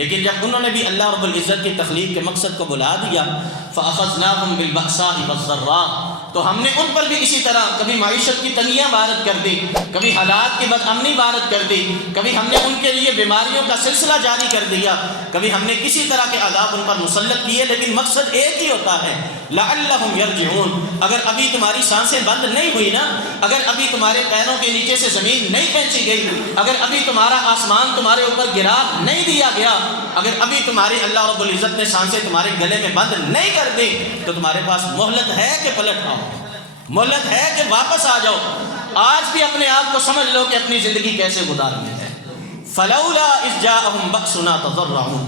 لیکن جب انہوں نے بھی اللہ رب العزت کی تخلیق کے مقصد کو بلا دیا فَأَخَذْنَاهُمْ بِالْبَأْسَاءِ وَالضَّرَّاءِ، تو ہم نے ان پر بھی اسی طرح کبھی معیشت کی تنگیاں وارد کر دی، کبھی حالات کی بدامنی وارد کر دی، کبھی ہم نے ان کے لیے بیماریوں کا سلسلہ جاری کر دیا، کبھی ہم نے کسی طرح کے عذاب ان پر مسلط کیے، لیکن مقصد ایک ہی ہوتا ہے لعلہم یرجعون۔ اگر ابھی تمہاری سانسیں بند نہیں ہوئی نا، اگر ابھی تمہارے پیروں کے نیچے سے زمین نہیں کھینچی گئی، اگر ابھی تمہارا آسمان تمہارے اوپر گرا نہیں دیا گیا، اگر ابھی تمہاری اللہ رب العزت نے سانسیں تمہارے گلے میں بند نہیں کر دی، تو تمہارے پاس مہلت ہے کہ پلٹ آؤ، مہلت ہے کہ واپس آ جاؤ۔ آج بھی اپنے آپ کو سمجھ لو کہ اپنی زندگی کیسے گزارنی ہے۔ فلولا اذ جاءہم بأسنا تضرعوا،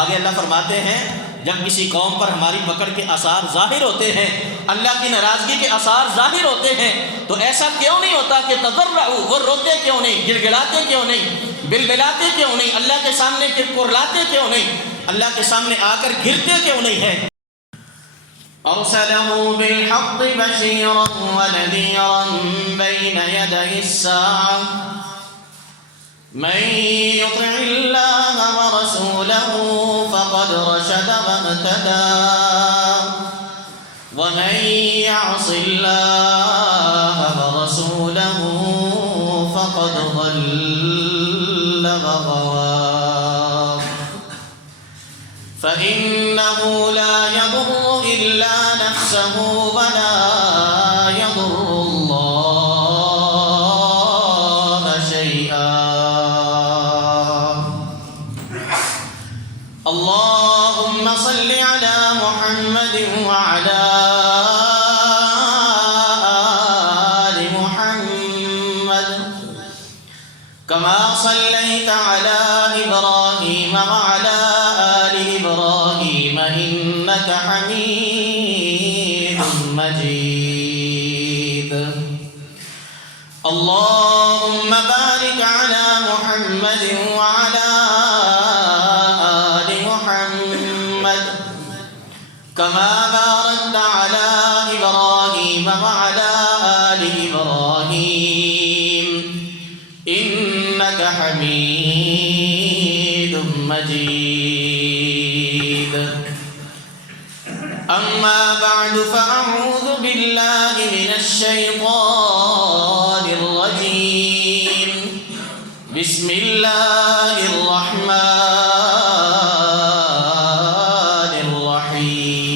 آگے اللہ فرماتے ہیں جب کسی قوم پر ہماری پکڑ کے آثار ظاہر ہوتے ہیں، اللہ کی ناراضگی کے آثار ظاہر ہوتے ہیں، تو ایسا کیوں نہیں ہوتا کہ تضرعوا، وہ روتے کیوں نہیں، گڑ گڑاتے کیوں نہیں، بلبلاتے کیوں نہیں، اللہ کے سامنے کرلاتے کیوں نہیں، اللہ کے سامنے آ کر گرتے کیوں نہیں ہے؟ أرسله بالحق بشيرا ونذيرا بين يدي الساعة من يطع الله ورسوله فقد رشد واهتدى ومن يعص الله ورسوله فقد ضل وغوى فإنه لا يضر إلا نفسه ولا يضر الله شيئا اللهم صل على محمد وعلى آل محمد كما صليت على إبراهيم وعلى آل إبراهيم إنك حميد مجيد اللهم بارك على محمد وعلى آل محمد كما باركت على إبراهيم وعلى آل إبراهيم إنك حميد مجيد أما بعد فأعوذ بالله من الشيطان الرجيم بسم الله الرحمن الرحيم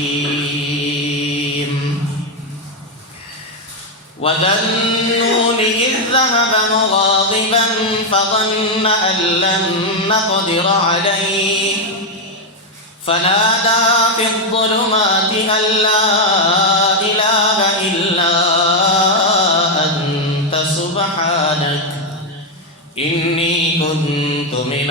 وذا النون إذ ذهب مغاضبا فظن أن لن نقدر عليه فنادى في الظلمات أن لا إله إلا أنت سبحانك إني كنت من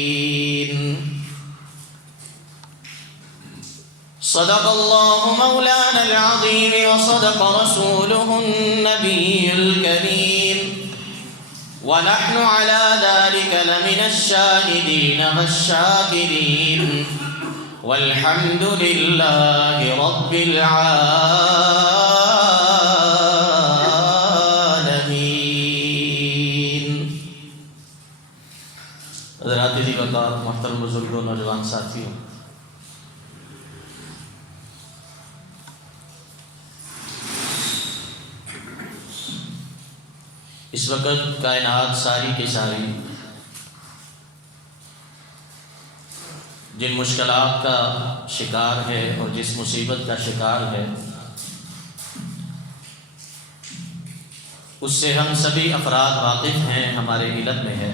الظالمين صدق الله مولانا العظيم وصدق رسوله النبي الكريم ونحن على ذلك لمن الشاهدين والشاكرين والحمد لله رب العالمين۔ حضرات دی وقار، محترم بزرگوں، نوجوان ساتھیوں، اس وقت کائنات ساری کی ساری جن مشکلات کا شکار ہے اور جس مصیبت کا شکار ہے، اس سے ہم سبھی افراد واقف ہیں، ہمارے علم میں ہے۔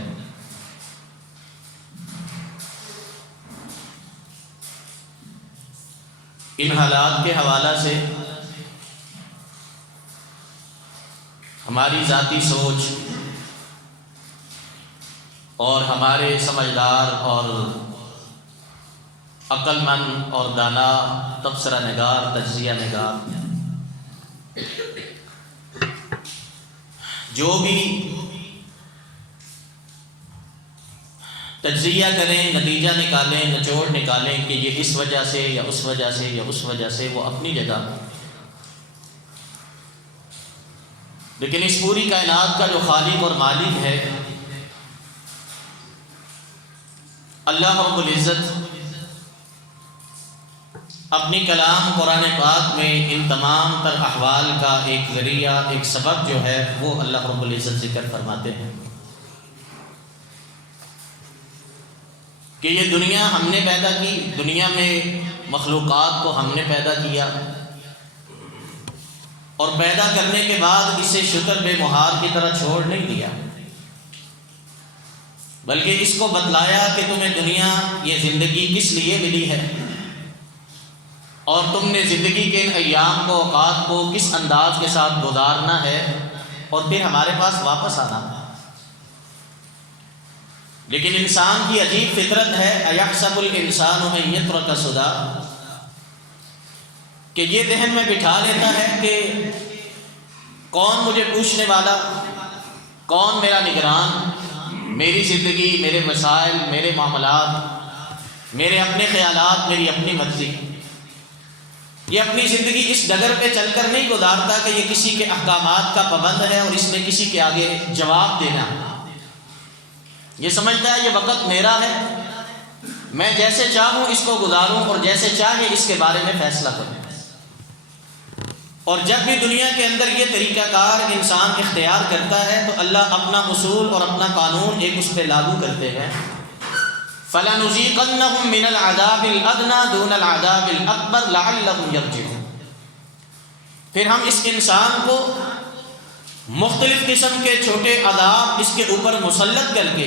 ان حالات کے حوالہ سے ہماری ذاتی سوچ اور ہمارے سمجھدار اور عقل مند اور دانا تبصرہ نگار، تجزیہ نگار جو بھی تجزیہ کریں، نتیجہ نکالیں، نچوڑ نکالیں کہ یہ اس وجہ سے یا اس وجہ سے یا اس وجہ سے، وہ اپنی جگہ لیکن اس پوری کائنات کا جو خالق اور مالک ہے اللہ رب العزت اپنی کلام قرآن پاک میں ان تمام تر احوال کا ایک ذریعہ، ایک سبب جو ہے وہ اللہ رب العزت ذکر فرماتے ہیں کہ یہ دنیا ہم نے پیدا کی، دنیا میں مخلوقات کو ہم نے پیدا کیا، اور پیدا کرنے کے بعد اسے شکر بے مہار کی طرح چھوڑ نہیں دیا، بلکہ اس کو بتلایا کہ تمہیں دنیا یہ زندگی کس لیے ملی ہے، اور تم نے زندگی کے ان ایام کو، اوقات کو کس انداز کے ساتھ گزارنا ہے اور پھر ہمارے پاس واپس آنا ہے۔ لیکن انسان کی عجیب فطرت ہے، اَيَحْسَبُ الْإِنسَانُ أَن يُتْرَكَ سُدًى، کہ یہ ذہن میں بٹھا لیتا ہے کہ کون مجھے پوچھنے والا، کون میرا نگران، میری زندگی، میرے مسائل، میرے معاملات، میرے اپنے خیالات، میری اپنی مرضی۔ یہ اپنی زندگی اس ڈگر پہ چل کر نہیں گزارتا کہ یہ کسی کے احکامات کا پابند ہے اور اس نے کسی کے آگے جواب دینا۔ یہ سمجھتا ہے یہ وقت میرا ہے، میں جیسے چاہوں اس کو گزاروں اور جیسے چاہے اس کے بارے میں فیصلہ کروں۔ اور جب بھی دنیا کے اندر یہ طریقہ کار انسان اختیار کرتا ہے تو اللہ اپنا اصول اور اپنا قانون ایک اس پہ لاگو کرتے ہیں۔ فَلَنُذِيقَنَّهُم مِّنَ الْعَذَابِ الْأَدْنَىٰ دُونَ الْعَذَابِ الْأَكْبَرِ لَعَلَّهُمْ يَرْجِعُونَ۔ پھر ہم اس انسان کو مختلف قسم کے چھوٹے عذاب اس کے اوپر مسلط کر کے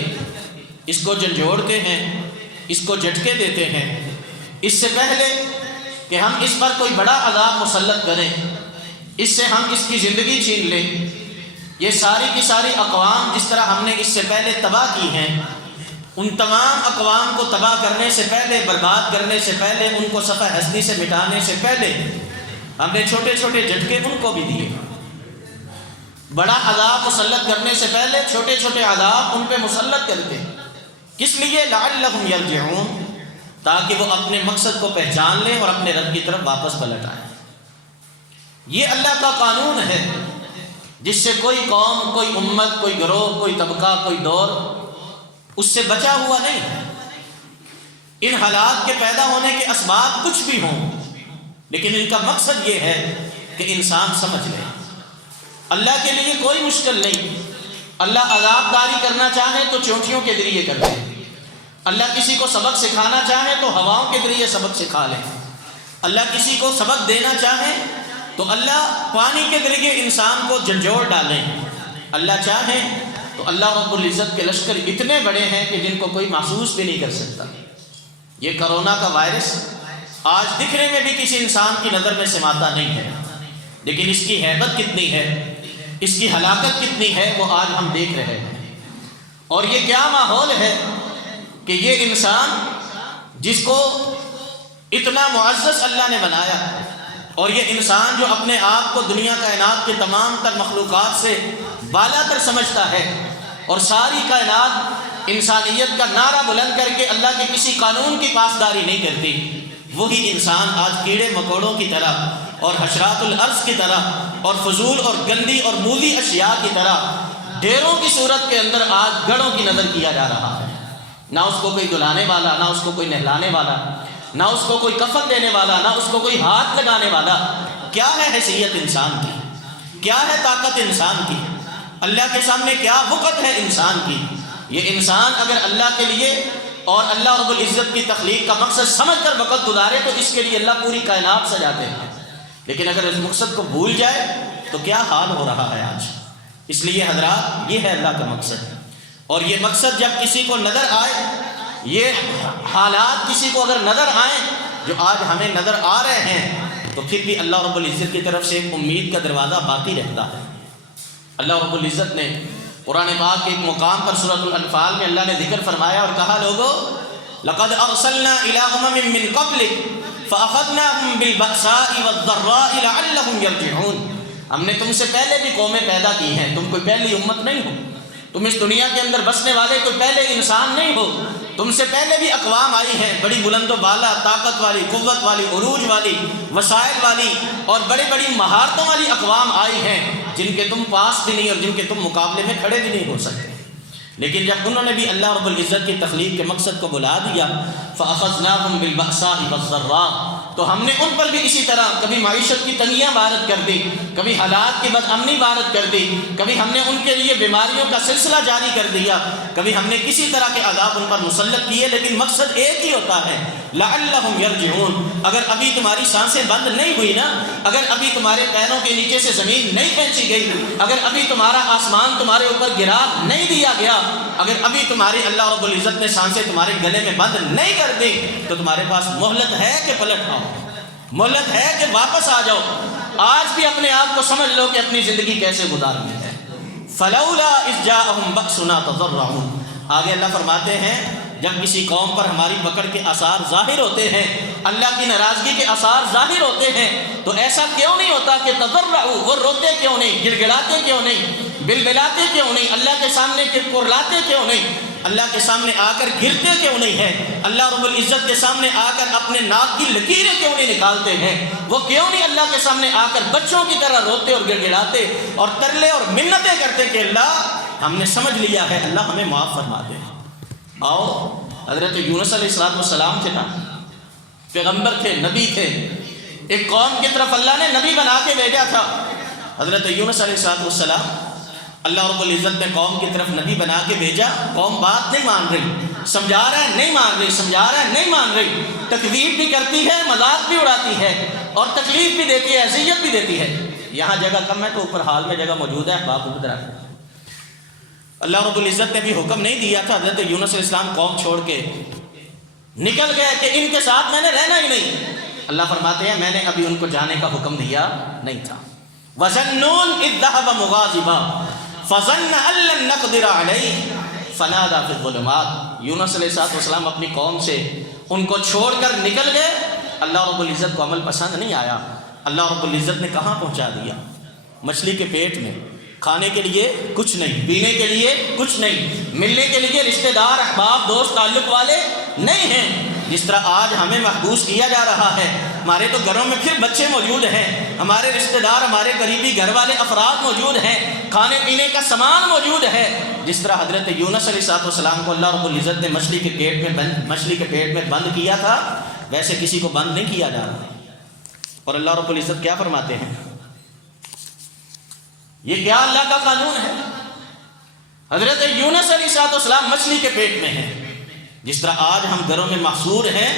اس کو جھنجھوڑتے ہیں، اس کو جھٹکے دیتے ہیں، اس سے پہلے کہ ہم اس پر کوئی بڑا عذاب مسلط کریں، اس سے ہم اس کی زندگی چھین لیں۔ یہ ساری کی ساری اقوام جس طرح ہم نے اس سے پہلے تباہ کی ہیں، ان تمام اقوام کو تباہ کرنے سے پہلے، برباد کرنے سے پہلے، ان کو صفحہ ہستی سے مٹانے سے پہلے ہم نے چھوٹے چھوٹے جھٹکے ان کو بھی دیے۔ بڑا عذاب مسلط کرنے سے پہلے چھوٹے چھوٹے عذاب ان پہ مسلط کرتے، کس لیے؟ لعلہم یرجعون، تاکہ وہ اپنے مقصد کو پہچان لیں اور اپنے رب کی طرف واپس پلٹ آئیں۔ یہ اللہ کا قانون ہے جس سے کوئی قوم، کوئی امت، کوئی گروہ، کوئی طبقہ، کوئی دور اس سے بچا ہوا نہیں۔ ان حالات کے پیدا ہونے کے اسباب کچھ بھی ہوں، لیکن ان کا مقصد یہ ہے کہ انسان سمجھ لے اللہ کے لیے کوئی مشکل نہیں۔ اللہ عذاب داری کرنا چاہے تو چونٹیوں کے ذریعے کر دے، اللہ کسی کو سبق سکھانا چاہے تو ہواؤں کے ذریعے سبق سکھا لے، اللہ کسی کو سبق دینا چاہے تو اللہ پانی کے ذریعے انسان کو جھنجھوڑ ڈالے، اللہ چاہے تو اللہ رب العزت کے لشکر اتنے بڑے ہیں کہ جن کو کوئی محسوس بھی نہیں کر سکتا۔ یہ کرونا کا وائرس آج دکھنے میں بھی کسی انسان کی نظر میں سماتا نہیں ہے، لیکن اس کی ہیبت کتنی ہے، اس کی ہلاکت کتنی ہے، وہ آج ہم دیکھ رہے ہیں۔ اور یہ کیا ماحول ہے کہ یہ انسان جس کو اتنا معزز اللہ نے بنایا، اور یہ انسان جو اپنے آپ کو دنیا کائنات کے تمام تر مخلوقات سے بالا تر سمجھتا ہے، اور ساری کائنات انسانیت کا نعرہ بلند کر کے اللہ کے کسی قانون کی پاسداری نہیں کرتی، وہی انسان آج کیڑے مکوڑوں کی طرح اور حشرات الارض کی طرح اور فضول اور گندی اور موذی اشیاء کی طرح ڈھیروں کی صورت کے اندر آج گڑوں کی نظر کیا جا رہا ہے۔ نہ اس کو کوئی دلانے والا، نہ اس کو کوئی نہلانے والا، نہ اس کو کوئی کفن دینے والا، نہ اس کو کوئی ہاتھ لگانے والا۔ کیا ہے حیثیت انسان کی، کیا ہے طاقت انسان کی، اللہ کے سامنے کیا وقت ہے انسان کی۔ یہ انسان اگر اللہ کے لیے اور اللہ رب العزت کی تخلیق کا مقصد سمجھ کر وقت گزارے تو اس کے لیے اللہ پوری کائنات سجاتے ہیں، لیکن اگر اس مقصد کو بھول جائے تو کیا حال ہو رہا ہے آج۔ اس لیے حضرات یہ ہے اللہ کا مقصد، اور یہ مقصد جب کسی کو نظر آئے، یہ حالات کسی کو اگر نظر آئیں جو آج ہمیں نظر آ رہے ہیں، تو پھر بھی اللہ رب العزت کی طرف سے ایک امید کا دروازہ باقی رہتا ہے۔ اللہ رب العزت نے قرآن پاک کے ایک مقام پر سورۃ الانفال میں اللہ نے ذکر فرمایا اور کہا، لوگو لقد ارسلنا الى امم من قبلک فاخذناهم بالبأساء والضراء لعلهم يرجعون۔ ہم نے تم سے پہلے بھی قومیں پیدا کی ہیں، تم کوئی پہلی امت نہیں ہو، تم اس دنیا کے اندر بسنے والے کوئی پہلے انسان نہیں ہو، تم سے پہلے بھی اقوام آئی ہیں، بڑی بلند و بالا، طاقت والی، قوت والی، عروج والی، وسائل والی اور بڑی بڑی مہارتوں والی اقوام آئی ہیں، جن کے تم پاس بھی نہیں اور جن کے تم مقابلے میں کھڑے بھی نہیں ہو سکتے۔ لیکن جب انہوں نے بھی اللہ رب العزت کی تخلیق کے مقصد کو بلا دیا، فَأَخَذْنَاهُمْ بِالْبَأْسَاءِ وَالضَّرَّاءِ، تو ہم نے ان پر بھی اسی طرح کبھی معیشت کی تنگیاں وارد کر دی، کبھی حالات کی بد امنی وارد کر دی، کبھی ہم نے ان کے لیے بیماریوں کا سلسلہ جاری کر دیا، کبھی ہم نے کسی طرح کے عذاب ان پر مسلط کیے، لیکن مقصد ایک ہی ہوتا ہے، لعلہم یرجعون۔ اگر ابھی تمہاری سانسیں بند نہیں ہوئی نا، اگر ابھی تمہارے پیروں کے نیچے سے زمین نہیں کھینچی گئی، اگر ابھی تمہارا آسمان تمہارے اوپر گرا نہیں دیا گیا، اگر ابھی تمہاری اللہ رب العزت نے سانسیں تمہارے گلے میں بند نہیں کر دی، تو تمہارے پاس مہلت ہے کہ پلٹ آؤ، مہلت ہے کہ واپس آ جاؤ۔ آج بھی اپنے آپ کو سمجھ لو کہ اپنی زندگی کیسے گزارنی ہے۔ فلولا اذ جاءهم بأسنا تضرعوا، آگے اللہ فرماتے ہیں جب کسی قوم پر ہماری پکڑ کے آثار ظاہر ہوتے ہیں، اللہ کی ناراضگی کے آثار ظاہر ہوتے ہیں، تو ایسا کیوں نہیں ہوتا کہ تضرعوا، وہ روتے کیوں نہیں، گڑ گڑاتے کیوں نہیں، بلبلاتے کیوں نہیں، اللہ کے سامنے کرلاتے کیوں نہیں، اللہ کے سامنے آ کر گرتے کیوں نہیں ہیں، اللہ رب العزت کے سامنے آ کر اپنے ناک کی لکیریں کیوں نہیں نکالتے ہیں، وہ کیوں نہیں اللہ کے سامنے آ کر بچوں کی طرح روتے اور گڑ گڑاتے اور ترلے اور منتیں کرتے کہ اللہ ہم نے سمجھ لیا ہے، اللہ ہمیں معاف فرما دے۔ آؤ، حضرت یونس علیہ السلام تھے نا، پیغمبر تھے، نبی تھے، ایک قوم کی طرف اللہ نے نبی بنا کے بھیجا تھا۔ حضرت یونس علیہ السلام اللہ رب العزت نے قوم کی طرف نبی بنا کے بھیجا، قوم بات نہیں مان رہی، سمجھا رہا ہے نہیں مان رہی، سمجھا رہا ہے نہیں مان رہی، تکذیب بھی کرتی ہے، مذاق بھی اڑاتی ہے اور تکلیف بھی دیتی ہے، اذیت بھی دیتی ہے۔ یہاں جگہ کم ہے تو اوپر حال میں جگہ موجود ہے، باپ ادھر آئے۔ اللہ رب العزت نے بھی حکم نہیں دیا تھا، حضرت یونس علیہ السلام قوم چھوڑ کے نکل گئے کہ ان کے ساتھ میں نے رہنا ہی نہیں۔ اللہ فرماتے ہیں میں نے ابھی ان کو جانے کا حکم دیا نہیں تھا۔ وَظَنُّونَ إِذْ ذَهَبَ مُغَاضِبًا فَظَنَّ أَن لَّن نَّقْدِرَ عَلَيْهِ فَنَادَىٰ فِي الظُّلُمَاتِ۔ یونس علیہ السلام اپنی قوم سے ان کو چھوڑ کر نکل گئے، اللہ رب العزت کو عمل پسند نہیں آیا، اللہ رب العزت نے کہاں پہنچا دیا؟ مچھلی کے پیٹ میں، کھانے کے لیے کچھ نہیں، پینے کے لیے کچھ نہیں، ملنے کے لیے رشتہ دار، احباب، دوست، تعلق والے نہیں ہیں۔ جس طرح آج ہمیں محبوس کیا جا رہا ہے، ہمارے تو گھروں میں پھر بچے موجود ہیں، ہمارے رشتہ دار، ہمارے قریبی گھر والے افراد موجود ہیں، کھانے پینے کا سامان موجود ہے۔ جس طرح حضرت یونس علیہ السلام کو اللہ رب العزت نے مچھلی کے پیٹ میں بند کیا تھا، ویسے کسی کو بند نہیں کیا جا رہا۔ اور اللہ رب العزت کیا فرماتے ہیں؟ یہ کیا اللہ کا قانون ہے؟ حضرت یونس علیہ السلام مچھلی کے پیٹ میں ہیں۔ جس طرح آج ہم گھروں میں محصور ہیں،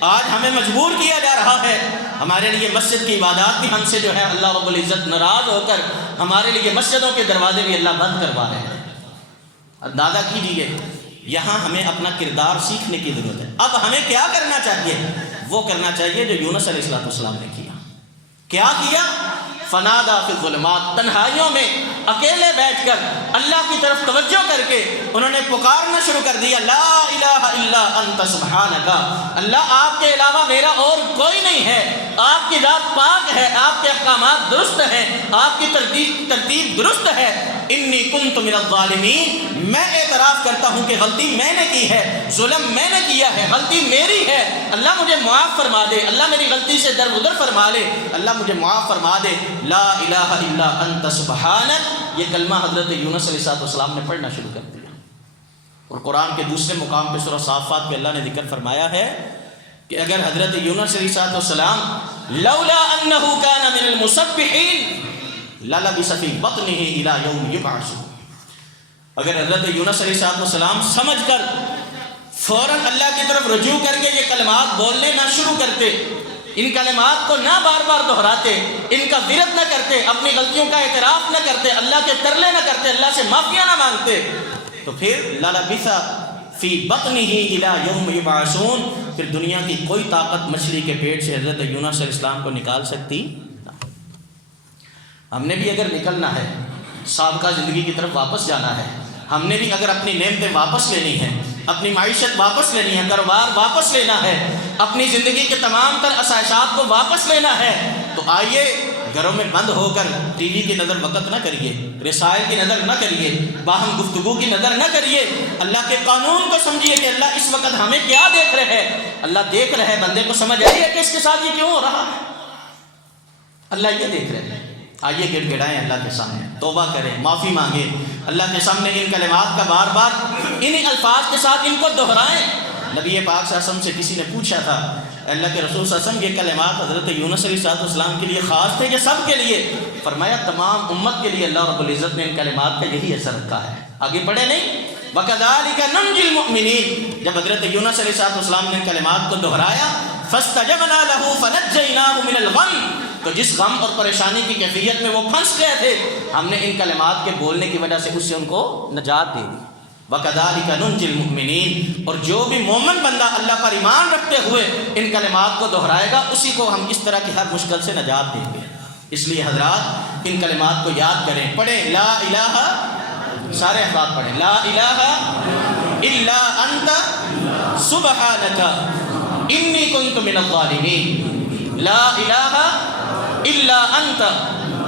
آج ہمیں مجبور کیا جا رہا ہے، ہمارے لیے مسجد کی عبادات بھی ہم سے جو ہے اللہ رب العزت ناراض ہو کر ہمارے لیے مسجدوں کے دروازے بھی اللہ بند کروا رہے ہیں۔ اندازہ کیجیے، یہاں ہمیں اپنا کردار سیکھنے کی ضرورت ہے۔ اب ہمیں کیا کرنا چاہیے؟ وہ کرنا چاہیے جو یونس علیہ السلام نے کیا۔ کیا کیا؟ فنادا فی الظلمات، تنہائیوں میں اکیلے بیٹھ کر اللہ کی طرف توجہ کر کے انہوں نے پکارنا شروع کر دیا، لا الہ الا انت سبحانک، اللہ آپ کے علاوہ میرا اور کوئی نہیں ہے، آپ کی ذات پاک ہے، آپ کے احکامات درست ہیں، آپ کی ترتیب درست ہے۔ انی کنت من الظالمین، میں اعتراف کرتا ہوں کہ غلطی میں نے کی ہے، ظلم میں نے کیا ہے، غلطی میری ہے، اللہ مجھے معاف فرما دے، اللہ میری غلطی سے درگزر فرما لے، اللہ مجھے معاف فرما دے۔ لا الہ الا انت سبحانک، یہ کلمہ حضرت یونس علیہ السلام نے پڑھنا شروع کر دیا۔ اور قرآن کے دوسرے مقام پہ سورہ صافات پہ اللہ نے ذکر فرمایا ہے کہ اگر حضرت یونس علیہ السلام لولا انہ کان من المسبحین للبث فی بطنہ الی یوم یبعثون، اگر حضرت یونس علیہ السلام سمجھ کر فوراً اللہ کی طرف رجوع کر کے یہ کلمات بولنے نہ شروع کرتے، ان کلمات کو نہ بار بار دہراتے، ان کا ورد نہ کرتے، اپنی غلطیوں کا اعتراف نہ کرتے، اللہ کے ترلے نہ کرتے، اللہ سے معافیاں نہ مانگتے، تو پھر للبث فی بطنہ الی یوم یبعثون، پھر دنیا کی کوئی طاقت مچھلی کے پیٹ سے حضرت یونس علیہ السلام کو نکال سکتی نہ۔ ہم نے بھی اگر نکلنا ہے، سابقہ زندگی کی طرف واپس جانا ہے، ہم نے بھی اگر اپنی نعمتیں واپس لینی ہیں، اپنی معیشت واپس لینی ہے، کاروبار واپس لینا ہے، اپنی زندگی کے تمام تر آسائشات کو واپس لینا ہے، تو آئیے گھروں میں بند ہو کر ٹی وی کی نظر وقت نہ کریے، رسائل کی نظر نہ کریے، باہم گفتگو کی نظر نہ کریے، اللہ کے قانون کو سمجھیے کہ اللہ اس وقت ہمیں کیا دیکھ رہے ہیں۔ اللہ دیکھ رہے ہیں، بندے کو سمجھ آئی ہے کہ اس کے ساتھ یہ کیوں ہو رہا ہے، اللہ یہ دیکھ رہے ہیں۔ آئیے گڑ گڑائیں اللہ کے سامنے، توبہ کریں، معافی مانگیں اللہ کے سامنے، ان کلمات کا بار بار انہی الفاظ کے ساتھ ان کو دہرائیں۔ نبی پاک صلی اللہ علیہ وسلم سے کسی نے پوچھا تھا، اللہ کے رسول صلی اللہ علیہ وسلم یہ کلمات حضرت یونس علیہ السلام کے لیے خاص تھے یا سب کے لیے؟ فرمایا تمام امت کے لیے اللہ رب العزت نے ان کلمات کا یہی اثر رکھا ہے۔ آگے پڑھے نہیں، وَكَذَلِكَ نَنْجِي الْمُؤْمِنِينَ، جب حضرت یونس علیہ السلام نے کلمات کو دہرایا، فَاسْتَجَبْنَا لَهُ فَنَجَّيْنَاهُ مِنَ الْغَمِّ، تو جس غم اور پریشانی کی کیفیت میں وہ پھنس گئے تھے، ہم نے ان کلمات کے بولنے کی وجہ سے اس سے ان کو نجات دے دی۔ وَكَذَلِكَ نُنْجِي الْمُؤْمِنِينَ، اور جو بھی مومن بندہ اللہ پر ایمان رکھتے ہوئے ان کلمات کو دہرائے گا، اسی کو ہم اس طرح کی ہر مشکل سے نجات دیں گے۔ اس لیے حضرات ان کلمات کو یاد کریں، پڑھیں لا الہ، سارے احباب پڑھیں لا الہ الا انت سبحانک انی کنت من الظالمین، لا الہ الا انت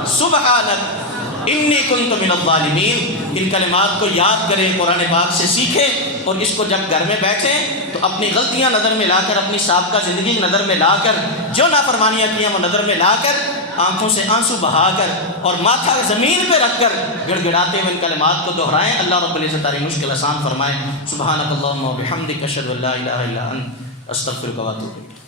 سبحانک انی کنت من الظالمین۔ ان کلمات کو یاد کریں، قرآن پاک سے سیکھیں، اور اس کو جب گھر میں بیٹھیں تو اپنی غلطیاں نظر میں لا کر، اپنی سابقہ زندگی نظر میں لا کر، جو نافرمانیاں کی ہیں وہ نظر میں لا کر، آنکھوں سے آنسو بہا کر اور ماتھا زمین پہ رکھ کر گڑ گڑاتے ہوئے ان کلمات کو دہرائیں۔ اللہ رب العزت تاری مشکل آسان فرمائے۔ سبحانک اللہم و بحمدک، اشہد ان لا الہ الا انت، استغفرک و اتوب الیک۔